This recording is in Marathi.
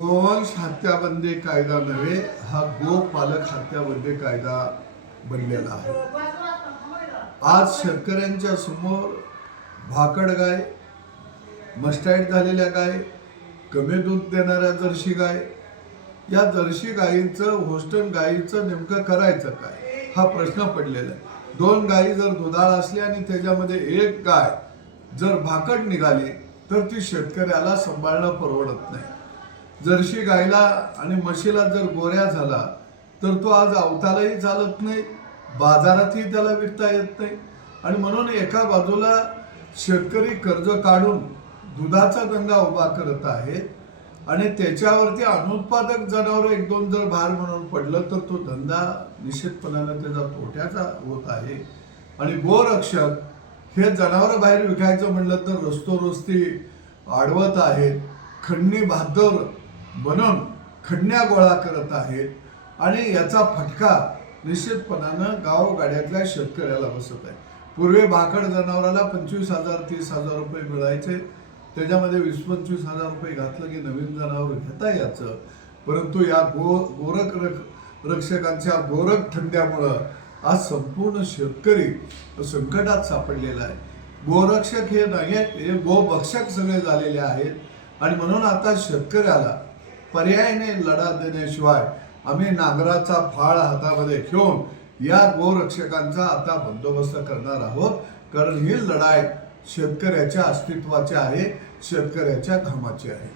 गोवंश हत्याबंदी कायदा नव्हे, हा गोपालक हत्याबंदी कायदा बनलेला आहे। आज शेतकऱ्यांच्या समोर भाकड गाय, मस्टाईड झालेल्या गाय, कमी दूध देणाऱ्या जर्सी गाय, या जर्सी गायींचं होस्टन गायीचं नेमकं करायचं काय हा प्रश्न पडलेला आहे। दोन गायी जर दुधाळ असल्या आणि त्याच्यामध्ये एक गाय जर भाकड निघाली तर ती शेतकऱ्याला सांभाळणं परवडत नाही। जर्सी गायला आणि म्हशीला जर गोऱ्या झाला तर तो आज अवतालाही चालत नाही, बाजारातही त्याला विकता येत नाही। आणि म्हणून एका बाजूला शेतकरी कर्ज काढून दुधाचा धंदा उभा करत आहे आणि त्याच्यावरती अनुत्पादक जनावर एक दोन जर भार म्हणून पडलं तर तो धंदा निश्चितपणाने त्याचा तोट्याचा होत आहे। आणि गोरक्षक हे जनावर बाहेर विकायचं म्हणलं तर रस्तोरस्ती अडवत आहेत, खंडणी बहादर बनून खंडण्या गोळा करत आहेत आणि याचा फटका निश्चितपणानं गावगाड्यातल्या शेतकऱ्याला बसत आहे। पूर्वी भाकड जनावराला 25,000 30,000 रुपये मिळायचे, त्याच्यामध्ये 20-25,000 रुपये घातलं की नवीन जनावर घेता यायचं। परंतु या गोरख रक्षकांच्या गोरख धंद्यामुळं आज संपूर्ण शेतकरी संकटात सापडलेला आहे। गोरक्षक हे नाही, हे गोभक्षक सगळे झालेले आहेत। आणि म्हणून आता शेतकऱ्याला पर्यायाने लढा देण्याशिवाय आम्ही नांगराचा फाळ हातामध्ये घेऊन या गोरक्षकांचा आता बंदोबस्त करणार आहोत, कारण ही लढाई शेतकऱ्याच्या अस्तित्वाची आहे, शेतकऱ्याच्या घामाची आहे।